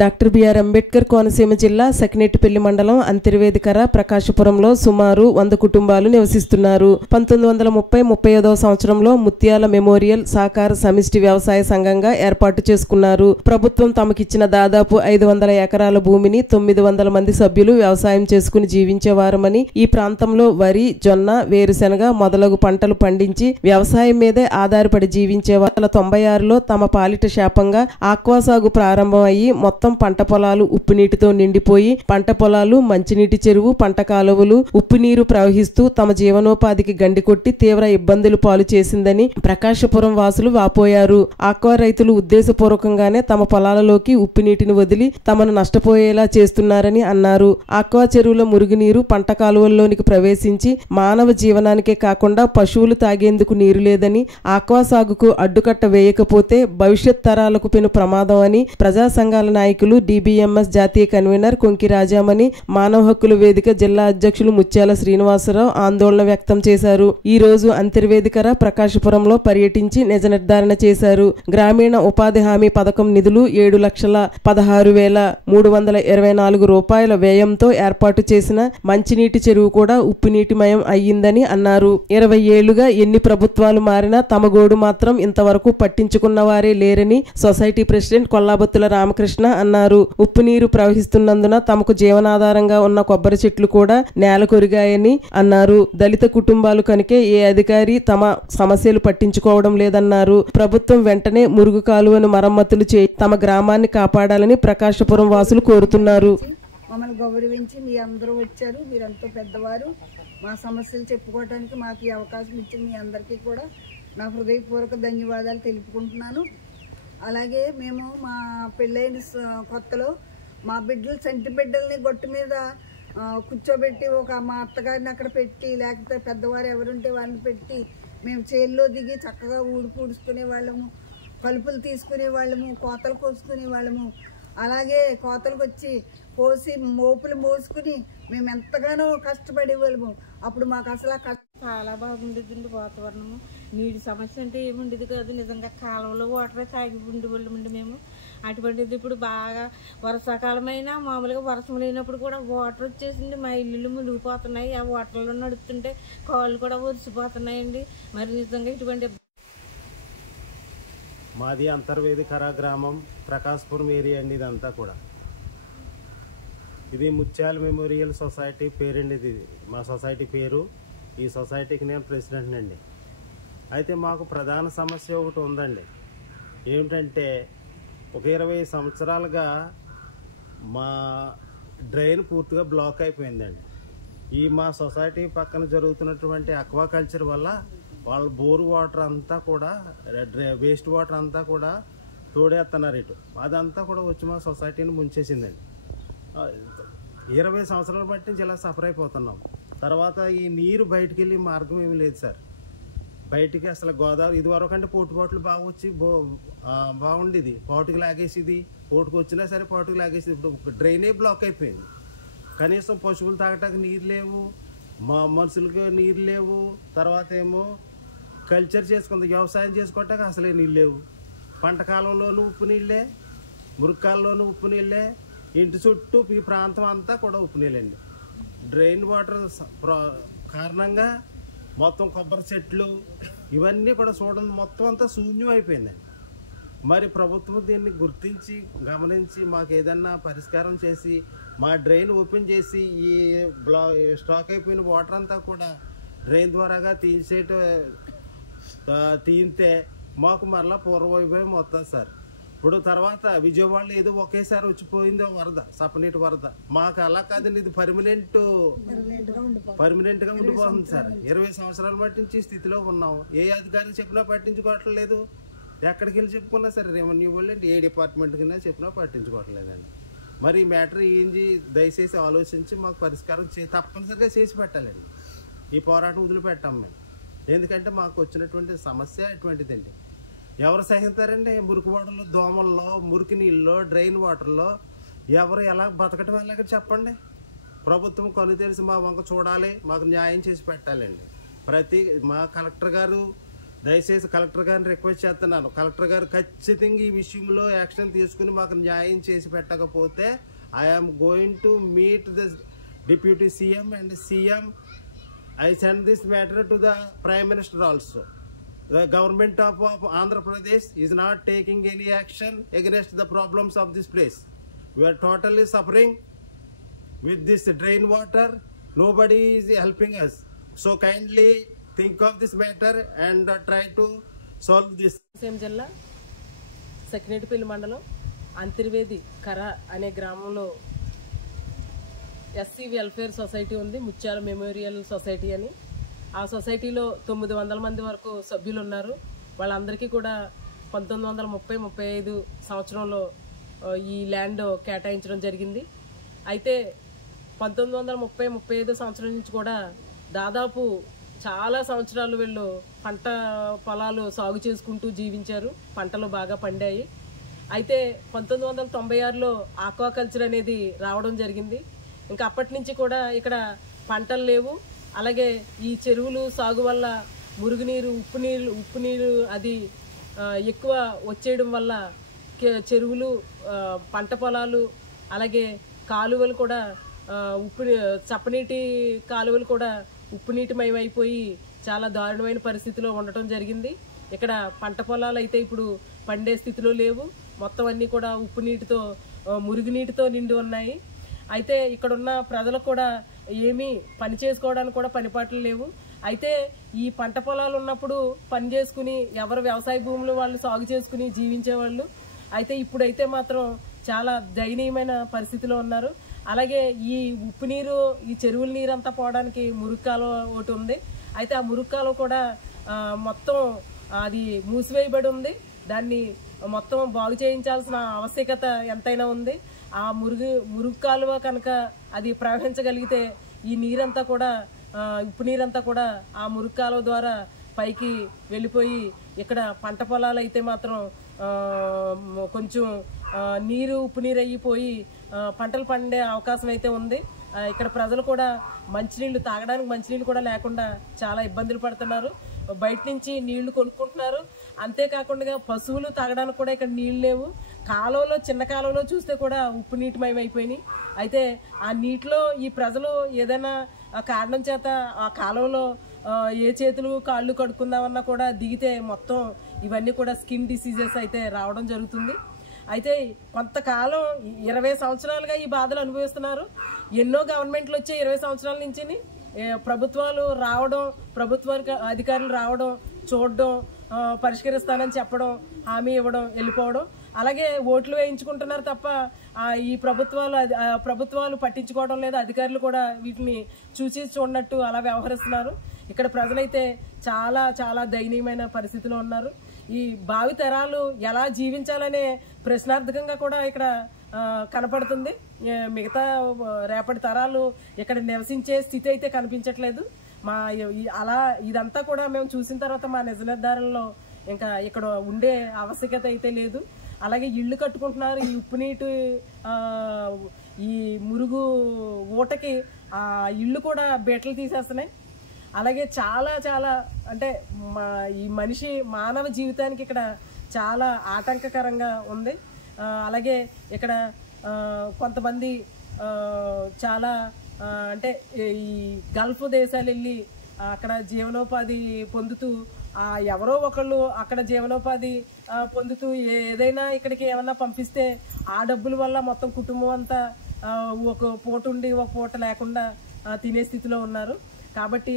Doctor BR Ambedkar Konaseema జిల్లా సకినేటిపల్లి మండలం అంతర్వేదికర ప్రకాశపురంలో సుమారు 100 కుటుంబాలు నివసిస్తున్నారు. 1930-31వ సంవత్సరంలో ముత్యాల మెమోరియల్ సహకార సమిష్టి వ్యవసాయ సంఘంగా ఏర్పాటు చేసుకున్నారు. ప్రభుత్వం తమకిచ్చిన దాదాపు 500 ఎకరాల భూమిని 900 మంది సభ్యులు వ్యవసాయం చేసుకుని జీవించేవారమని, ఈ ప్రాంతంలో వరి, జొన్న, వేరుశెనగ మొదలగు పంటలు పండించి వ్యవసాయం మీదే ఆధారపడి జీవించేవారు. 1996లో తమ పాలిట శాపంగా ఆక్వా సాగు ప్రారంభం అయ్యి మొత్తం పంట పొలాలు ఉప్పు నీటితో నిండిపోయి పంట పొలాలు, మంచినీటి చెరువు, పంట కాలువలు ఉప్పు నీరు ప్రవహిస్తూ తమ జీవనోపాధికి గండి కొట్టి తీవ్ర ఇబ్బందులు పాలు చేసిందని ప్రకాశపురం వాసులు వాపోయారు. ఆక్వా రైతులు ఉద్దేశపూర్వకంగానే తమ పొలాలలోకి ఉప్పు నీటిని వదిలి తమను నష్టపోయేలా చేస్తున్నారని అన్నారు. ఆక్వా చెరువుల మురుగునీరు పంట కాలువల్లోనికి ప్రవేశించి మానవ జీవనానికే కాకుండా పశువులు తాగేందుకు నీరు లేదని, ఆక్వా సాగుకు అడ్డుకట్ట వేయకపోతే భవిష్యత్ తరాలకు పెను ప్రమాదం అని ప్రజా సంఘాల నాయకులు, డిబిఎంఎస్ జాతీయ కన్వీనర్ కొంకి రాజామణి, మానవ హక్కుల వేదిక జిల్లా అధ్యక్షులు ముత్యాల శ్రీనివాసరావు ఆందోళన వ్యక్తం చేశారు. ఈ రోజు అంతర్వేదికర ప్రకాశపురంలో పర్యటించి నిజ నిర్ధారణ చేశారు. గ్రామీణ ఉపాధి హామీ పథకం నిధులు 7,16,324 రూపాయల వ్యయంతో ఏర్పాటు చేసిన మంచినీటి చెరువు కూడా ఉప్పు నీటిమయం అయ్యిందని అన్నారు. 20 ఏళ్లుగా ఎన్ని ప్రభుత్వాలు మారినా తమ గోడు మాత్రం ఇంతవరకు పట్టించుకున్న వారే లేరని సొసైటీ ప్రెసిడెంట్ కొల్లాబత్తుల రామకృష్ణ అన్నారు. ఉప్పు నీరు ప్రవహిస్తున్నందున తమకు జీవనాధారంగా ఉన్న కొబ్బరి చెట్లు కూడా నేల కొరిగాయని అన్నారు. దళిత కుటుంబాలు కనుకే ఏ అధికారి తమ సమస్యలు పట్టించుకోవడం లేదన్నారు. ప్రభుత్వం వెంటనే మురుగు కాలువను మరమ్మతులు చేసి తమ గ్రామాన్ని కాపాడాలని ప్రకాశపురం వాసులు కోరుతున్నారు. మమ్మల్ని గౌరవించి మీ అందరూ వచ్చారు. మీరెంతో పెద్దవారు. మా సమస్యలు చెప్పుకోవడానికి మాకు ఈ అవకాశం ఇచ్చిన మీ అందరికీ కూడా నా హృదయపూర్వక ధన్యవాదాలు తెలుపుకుంటున్నాను. అలాగే మేము మా పెళ్ళైన కొత్తలో మా బిడ్డలు, చంటి బిడ్డల్ని గొట్టు మీద కూర్చోబెట్టి మా అత్తగారిని అక్కడ పెట్టి, లేకపోతే పెద్దవారు ఎవరుంటే వాళ్ళని పెట్టి మేము చేల్లో దిగి చక్కగా పూడుకునే వాళ్ళము, కలుపులు తీసుకునే వాళ్ళము, కోతలు కోసుకునే వాళ్ళము. అలాగే కోతలకు వచ్చి కోసి మోపులు మోసుకుని మేము ఎంతగానో కష్టపడే వాళ్ళము. అప్పుడు మాకు అసలు చాలా బాగుండేదండి వాతావరణము. నీటి సమస్య అంటే ఏముండేది కాదు. నిజంగా కాలంలో వాటరే తాగి ఉండేవాళ్ళమండి మేము. అటువంటిది ఇప్పుడు బాగా వర్షాకాలమైనా మామూలుగా వర్షం లేనప్పుడు కూడా వాటర్ వచ్చేసింది. మా ఇల్లు మునిగిపోతున్నాయి. ఆ వాటర్లో నడుస్తుంటే కాళ్ళు కూడా ఒరిసిపోతున్నాయండి. మరి నిజంగా ఇటువంటి మాది అంతర్వేదికర గ్రామం, ప్రకాశపురం ఏరియా అండి. ఇదంతా కూడా ఇది ముత్యాల మెమోరియల్ సొసైటీ పేరండి. ఇది మా సొసైటీ పేరు. ఈ సొసైటీకి నేను ప్రెసిడెంట్ అండి. అయితే మాకు ప్రధాన సమస్య ఒకటి ఉందండి. ఏమిటంటే ఒక 20 సంవత్సరాలుగా మా డ్రైన్ పూర్తిగా బ్లాక్ అయిపోయిందండి. ఈ మా సొసైటీ పక్కన జరుగుతున్నటువంటి అక్వాకల్చర్ వల్ల వాళ్ళ బోరు వాటర్ అంతా కూడా, వేస్ట్ వాటర్ అంతా కూడా తోడేస్తున్నారు ఇటు. అదంతా కూడా వచ్చి మా సొసైటీని ముంచేసిందండి. 20 సంవత్సరాలు బట్టి ఇలా సఫర్ అయిపోతున్నాం. తర్వాత ఈ నీరు బయటికి వెళ్ళి మార్గం ఏమీ లేదు సార్. బయటికి అసలు గోదావరి ఇదివరకు అంటే పోటుబాట్లు బాగా వచ్చి బాగుండేది. పాటుకు లాగేసేది, పోటుకు వచ్చినా సరే పాటుకు లాగేసేది. ఇప్పుడు డ్రైనే బ్లాక్ అయిపోయింది. కనీసం పశువులు తాగటానికి నీరు లేవు, మా మనుషులకి నీరు లేవు. తర్వాత ఏమో కల్చర్ చేసుకుంది, వ్యవసాయం చేసుకోవటానికి అసలే నీళ్ళు లేవు. పంట కాలంలోనూ ఉప్పు నీళ్ళే, మురుక్కాల్లోనూ ఉప్పు నీళ్ళే, ఇంటి చుట్టూ ఈ ప్రాంతం అంతా కూడా ఉప్పు నీళ్ళండి. డ్రైన్ వాటర్ కారణంగా మొత్తం కొబ్బరి చెట్లు ఇవన్నీ కూడా చూడండి, మొత్తం అంతా శూన్యం అయిపోయిందండి. మరి ప్రభుత్వం దీన్ని గుర్తించి గమనించి మాకు ఏదన్నా పరిష్కారం చేసి మా డ్రైన్ ఓపెన్ చేసి ఈ స్టాక్ అయిపోయిన వాటర్ అంతా కూడా డ్రైన్ ద్వారాగా తీస్తే మాకు మరలా పూర్వవైభవం వస్తుంది సార్. ఇప్పుడు తర్వాత విజయవాడలో ఏదో ఒకేసారి వచ్చిపోయిందో వరద, సపనీటి వరద. మాకు అలా కాదండి, ఇది పర్మనెంట్గా ఉండిపోతుంది సార్. 20 సంవత్సరాల బట్టి నుంచి స్థితిలో ఉన్నాం. ఏ అధికారికి చెప్పినా పట్టించుకోవట్లేదు. ఎక్కడికి వెళ్ళి చెప్పుకున్నా సరే, రెవెన్యూ వాళ్ళు అంటే ఏ డిపార్ట్మెంట్కి చెప్పినా పట్టించుకోవట్లేదండి. మరి ఈ మ్యాటర్ ఏంటి, దయచేసి ఆలోచించి మాకు పరిష్కారం తప్పనిసరిగా చేసి పెట్టాలండి. ఈ పోరాటం వదిలిపెట్టాం మేము. ఎందుకంటే మాకు వచ్చినటువంటి సమస్య ఎటువంటిదండి. ఎవరు సహిస్తారండి? మురికి వాటర్లో, దోమల్లో, మురికి నీళ్ళలో, డ్రైన్ వాటర్లో ఎవరు ఎలా బతకటం ఎలాగ చెప్పండి. ప్రభుత్వం కను తెలిసి మా వంక చూడాలి, మాకు న్యాయం చేసి పెట్టాలండి. మా కలెక్టర్ గారు దయచేసి కలెక్టర్ గారిని రిక్వెస్ట్ చేస్తున్నాను. కలెక్టర్ గారు ఖచ్చితంగా ఈ విషయంలో యాక్షన్ తీసుకుని మాకు న్యాయం చేసి పెట్టకపోతే I'm going to meet the deputy CM and CM. I send this matter to the Prime Minister also. The government of Andhra Pradesh is not taking any action against the problems of this place. We are totally suffering with this drain water. Nobody is helping us. So kindly think of this matter and try to solve this. Konaseema జిల్లా సెక్నేటిపల్లి మండలం అంతర్వేది కర అనే గ్రామంలో SC welfare society ఉంది, ముత్యాల memorial society అని. ఆ సొసైటీలో 900 మంది వరకు సభ్యులు ఉన్నారు. వాళ్ళందరికీ కూడా 1930-35 సంవత్సరంలో ఈ ల్యాండ్ కేటాయించడం జరిగింది. అయితే 1930-35 సంవత్సరం నుంచి కూడా దాదాపు చాలా సంవత్సరాలు వీళ్ళు పంట పొలాలు సాగు చేసుకుంటూ జీవించారు. పంటలు బాగా పండాయి. అయితే 1996లో ఆక్వాకల్చర్ అనేది రావడం జరిగింది. ఇంకా అప్పటి నుంచి కూడా ఇక్కడ పంటలు లేవు. అలాగే ఈ చెరువులు సాగు వల్ల మురుగునీరు, ఉప్పు నీరు అది ఎక్కువ వచ్చేయడం వల్ల చెరువులు, పంట పొలాలు, అలాగే కాలువలు కూడా చప్పనీటి కాలువలు కూడా ఉప్పు నీటిమయమైపోయి చాలా దారుణమైన పరిస్థితిలో ఉండటం జరిగింది. ఇక్కడ పంట పొలాలు అయితే ఇప్పుడు పండే స్థితిలో లేవు. మొత్తం అన్నీ కూడా ఉప్పు నీటితో, మురుగునీటితో నిండి ఉన్నాయి. అయితే ఇక్కడున్న ప్రజలకు కూడా ఏమీ పని చేసుకోవడానికి కూడా పనిపాట్లు లేవు. అయితే ఈ పంట పొలాలు ఉన్నప్పుడు పని చేసుకుని ఎవరు వ్యవసాయ భూములు వాళ్ళు సాగు చేసుకుని జీవించేవాళ్ళు. అయితే ఇప్పుడైతే మాత్రం చాలా దయనీయమైన పరిస్థితిలో ఉన్నారు. అలాగే ఈ ఉప్పు నీరు, ఈ చెరువుల నీరు అంతా పోవడానికి మురుగు కాలువ ఒకటి ఉంది. అయితే ఆ మురుగు కాలువ కూడా మొత్తం అది మూసివేయబడి ఉంది. దాన్ని మొత్తం బాగు చేయించాల్సిన ఆవశ్యకత ఎంతైనా ఉంది. ఆ మురుగు కాలువ కనుక అది ప్రవహించగలిగితే ఈ నీరంతా కూడా, ఉప్పు నీరంతా కూడా ఆ మురుగు కాలువ ద్వారా పైకి వెళ్ళిపోయి ఇక్కడ పంట పొలాలు అయితే మాత్రం కొంచెం నీరు, ఉప్పు నీరు అయిపోయి పంటలు పండే అవకాశం అయితే ఉంది. ఇక్కడ ప్రజలు కూడా మంచినీళ్ళు తాగడానికి మంచినీళ్ళు కూడా లేకుండా చాలా ఇబ్బందులు పడుతున్నారు. బయట నుంచి నీళ్లు కొనుక్కుంటున్నారు. అంతేకాకుండా పశువులు తాగడానికి కూడా ఇక్కడ నీళ్ళు లేవు. కాలువలో, చిన్న కాలువలో చూస్తే కూడా ఉప్పు నీటిమయమైపోయినాయి. అయితే ఆ నీటిలో ఈ ప్రజలు ఏదైనా కారణం చేత ఆ కాలువలో ఏ చేతులు కాళ్ళు కడుక్కుందామన్నా కూడా దిగితే మొత్తం ఇవన్నీ కూడా స్కిన్ డిసీజెస్ అయితే రావడం జరుగుతుంది. అయితే కొంతకాలం 20 సంవత్సరాలుగా ఈ బాధలు అనుభవిస్తున్నారు. ఎన్నో గవర్నమెంట్లు వచ్చే 20 సంవత్సరాల నుంచి ప్రభుత్వాలు రావడం, ప్రభుత్వ అధికారులు రావడం, చూడడం, పరిష్కరిస్తానని చెప్పడం, హామీ ఇవ్వడం, వెళ్ళిపోవడం. అలాగే ఓట్లు వేయించుకుంటున్నారు తప్ప ఈ ప్రభుత్వాలు పట్టించుకోవడం లేదు. అధికారులు కూడా వీటిని చూసి చూడనట్టు అలా వ్యవహరిస్తున్నారు. ఇక్కడ ప్రజలైతే చాలా చాలా దయనీయమైన పరిస్థితిలో ఉన్నారు. ఈ భావి తరాలు ఎలా జీవించాలనే ప్రశ్నార్థకంగా కూడా ఇక్కడ కనపడుతుంది. మిగతా రేపటి తరాలు ఇక్కడ నివసించే స్థితి అయితే కనిపించట్లేదు. అలా ఇదంతా కూడా మేము చూసిన తర్వాత మా నిజ నిర్ధారణలో ఇంకా ఇక్కడ ఉండే ఆవశ్యకత అయితే లేదు. అలాగే ఇళ్ళు కట్టుకుంటున్నారు. ఈ ఉప్పు నీటి, ఈ మురుగు ఊటకి ఆ ఇళ్ళు కూడా బీటలు తీసేస్తున్నాయి. అలాగే చాలా చాలా అంటే ఈ మానవ జీవితానికి ఇక్కడ చాలా ఆటంకకరంగా ఉంది. అలాగే ఇక్కడ కొంతమంది చాలా అంటే ఈ గల్ఫ్ దేశాలు వెళ్ళి అక్కడ జీవనోపాధి పొందుతూ ఎవరో ఒకళ్ళు అక్కడ జీవనోపాధి పొందుతూ ఏదైనా ఇక్కడికి ఏమన్నా పంపిస్తే ఆ డబ్బుల వల్ల మొత్తం కుటుంబం అంతా ఒక పూట ఉండి ఒక పూట లేకుండా తినే స్థితిలో ఉన్నారు. కాబట్టి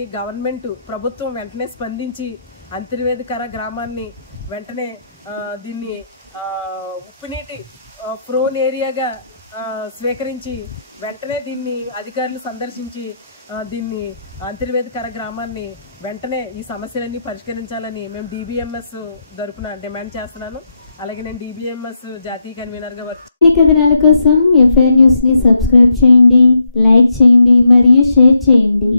ప్రభుత్వం వెంటనే స్పందించి అంతర్వేది కర గ్రామాన్ని వెంటనే దీన్ని ఉప్పునీటి ప్రోన్ ఏరియాగా స్వీకరించి వెంటనే దీన్ని అధికారులు సందర్శించి దీన్ని అంతర్వేది కర గ్రామాన్ని వెంటనే ఈ సమస్యలన్నీ పరిష్కరించాలని మేము DBMS తరపున డిమాండ్ చేస్తున్నాను. అలాగే నేను DBMS జాతీయ కన్వీనర్గా ఈ కథనాల కోసం FAI న్యూస్ ని సబ్స్క్రైబ్ చేయండి, లైక్ చేయండి మరియు షేర్ చేయండి.